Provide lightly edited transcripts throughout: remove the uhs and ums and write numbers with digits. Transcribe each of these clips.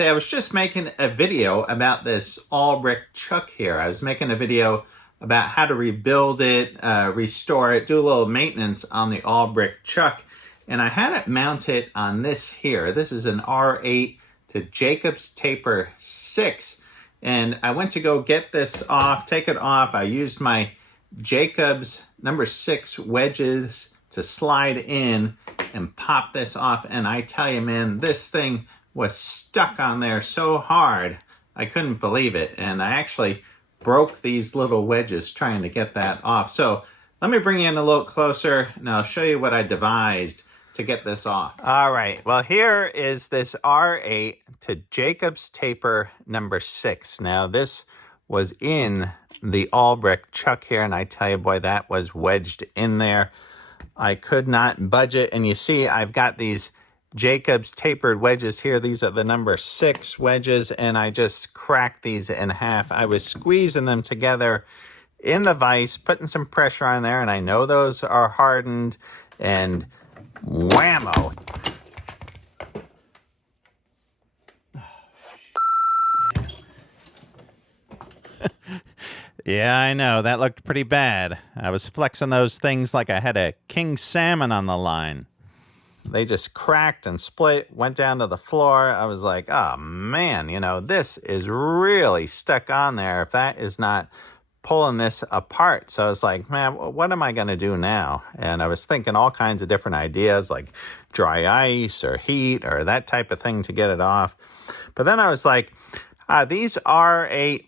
Say, I was just making a video about this Albrecht chuck here. I was making a video about how to rebuild it, restore it, do a little maintenance on the Albrecht chuck. And I had it mounted on this here. This is an R8 to Jacobs Taper 6. And I went to go get this off, take it off. I used my Jacobs number 6 wedges to slide in and pop this off. And I tell you, man, this thing was stuck on there so hard, I couldn't believe it. And I actually broke these little wedges trying to get that off. So let me bring you in a little closer and I'll show you what I devised to get this off. All right, well, here is this R8 to Jacobs Taper number 6. Now this was in the Albrecht chuck here, and I tell you, boy, that was wedged in there. I could not budge it, and you see I've got these Jacobs tapered wedges here. These are the number 6 wedges, and I just cracked these in half. I was squeezing them together in the vise, putting some pressure on there, and I know those are hardened, and whammo. Yeah, I know. That looked pretty bad. I was flexing those things like I had a king salmon on the line. They just cracked and split, went down to the floor. I was like, oh man, you know, this is really stuck on there if that is not pulling this apart. So I was like, man, what am I going to do now? And I was thinking all kinds of different ideas like dry ice or heat or that type of thing to get it off. But then I was like, these R8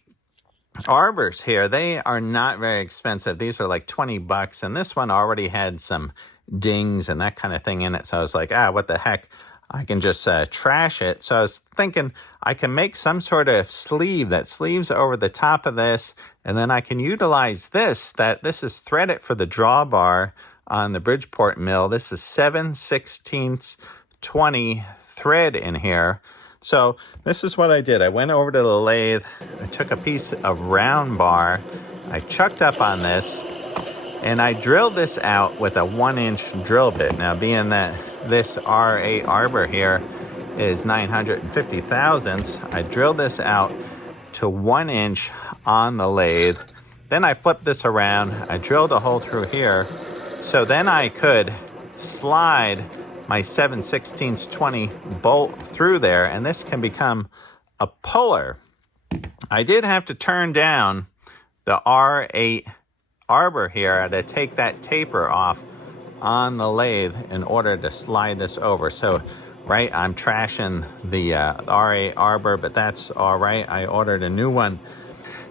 arbors here, they are not very expensive. These are like 20 bucks. And this one already had some dings and that kind of thing in it. So I was like, what the heck? I can just trash it. So I was thinking I can make some sort of sleeve that sleeves over the top of this. And then I can utilize this is threaded for the drawbar on the Bridgeport mill. This is 7/16 20 thread in here. So this is what I did. I went over to the lathe. I took a piece of round bar. I chucked up on this. And I drilled this out with a 1-inch drill bit. Now, being that this R8 arbor here is 950 thousandths, I drilled this out to 1 inch on the lathe. Then I flipped this around. I drilled a hole through here. So then I could slide my 7/16 20 bolt through there, and this can become a puller. I did have to turn down the R8 arbor here to take that taper off on the lathe in order to slide this over. So, right, I'm trashing the R8 arbor, but that's all right. I ordered a new one.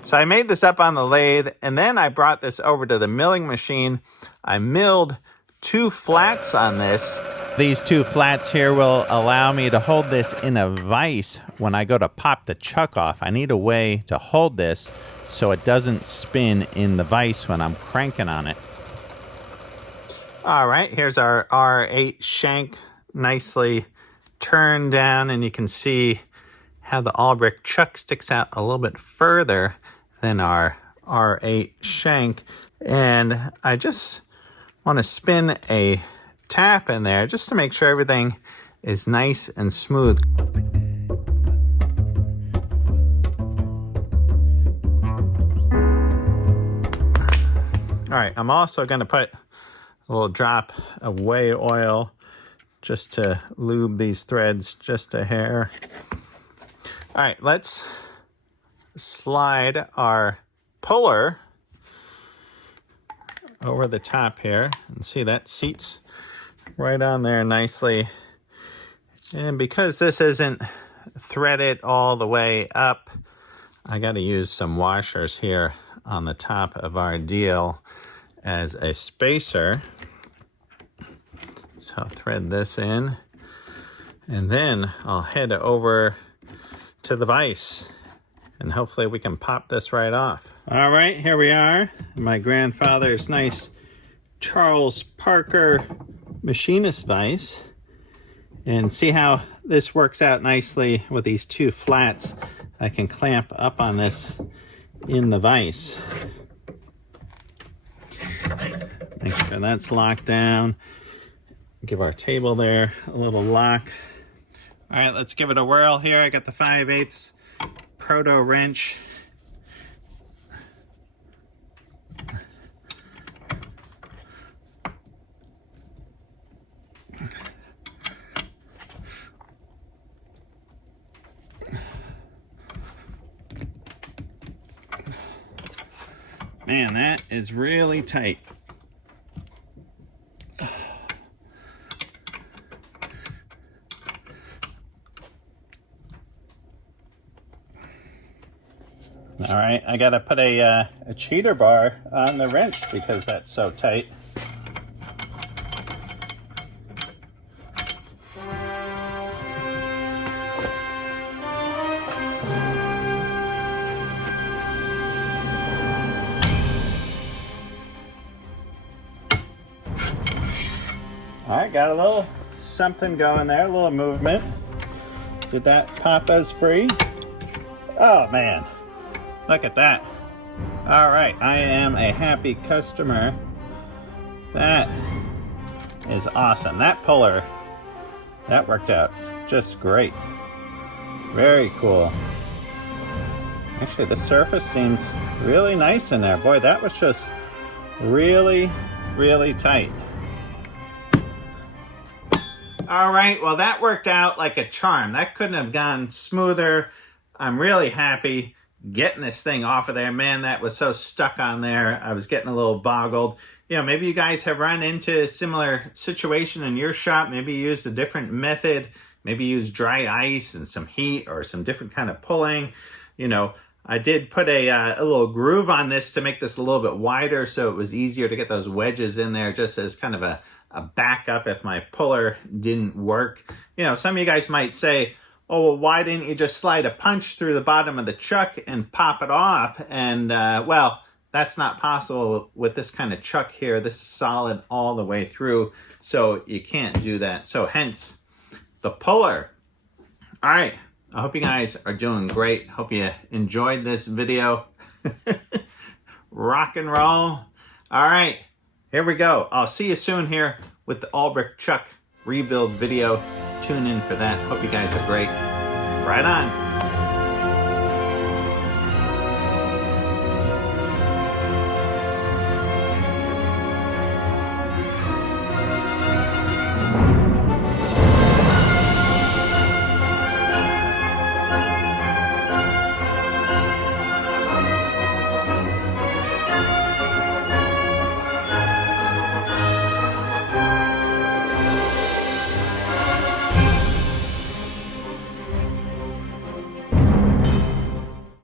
So I made this up on the lathe, and then I brought this over to the milling machine. I milled 2 flats on this. These 2 flats here will allow me to hold this in a vise when I go to pop the chuck off. I need a way to hold this so it doesn't spin in the vise when I'm cranking on it. All right, here's our R8 shank, nicely turned down, and you can see how the Albrecht chuck sticks out a little bit further than our R8 shank. And I just want to spin a tap in there just to make sure everything is nice and smooth. All right, I'm also going to put a little drop of whey oil just to lube these threads just a hair. All right, let's slide our puller over the top here. And see, that seats right on there nicely. And because this isn't threaded all the way up, I got to use some washers here on the top of our deal as a spacer. So I'll thread this in, and then I'll head over to the vise, and hopefully we can pop this right off. All right, here we are. My grandfather's nice Charles Parker machinist vise. And see how this works out nicely with these 2 flats. I can clamp up on this in the vise. Make sure that's locked down. Give our table there a little lock. All right, let's give it a whirl here. I got the 5/8 proto wrench. Man, that is really tight. All right, I gotta put a cheater bar on the wrench because that's so tight. All right, got a little something going there, a little movement. Did that pop us free? Oh man, look at that. All right, I am a happy customer. That is awesome. That puller, that worked out just great. Very cool. Actually, the surface seems really nice in there. Boy, that was just really, really tight. All right, well, that worked out like a charm. That couldn't have gone smoother. I'm really happy getting this thing off of there. Man, that was so stuck on there. I was getting a little boggled. You know, maybe you guys have run into a similar situation in your shop. Maybe you used a different method. Maybe you used dry ice and some heat or some different kind of pulling. You know, I did put a little groove on this to make this a little bit wider so it was easier to get those wedges in there just as kind of a backup if my puller didn't work. You know, some of you guys might say, oh, well, why didn't you just slide a punch through the bottom of the chuck and pop it off? And, well, that's not possible with this kind of chuck here. This is solid all the way through, so you can't do that. So hence the puller. All right, I hope you guys are doing great. Hope you enjoyed this video. Rock and roll. All right, here we go. I'll see you soon here with the Albrecht chuck rebuild video. Tune in for that. Hope you guys are great. Right on.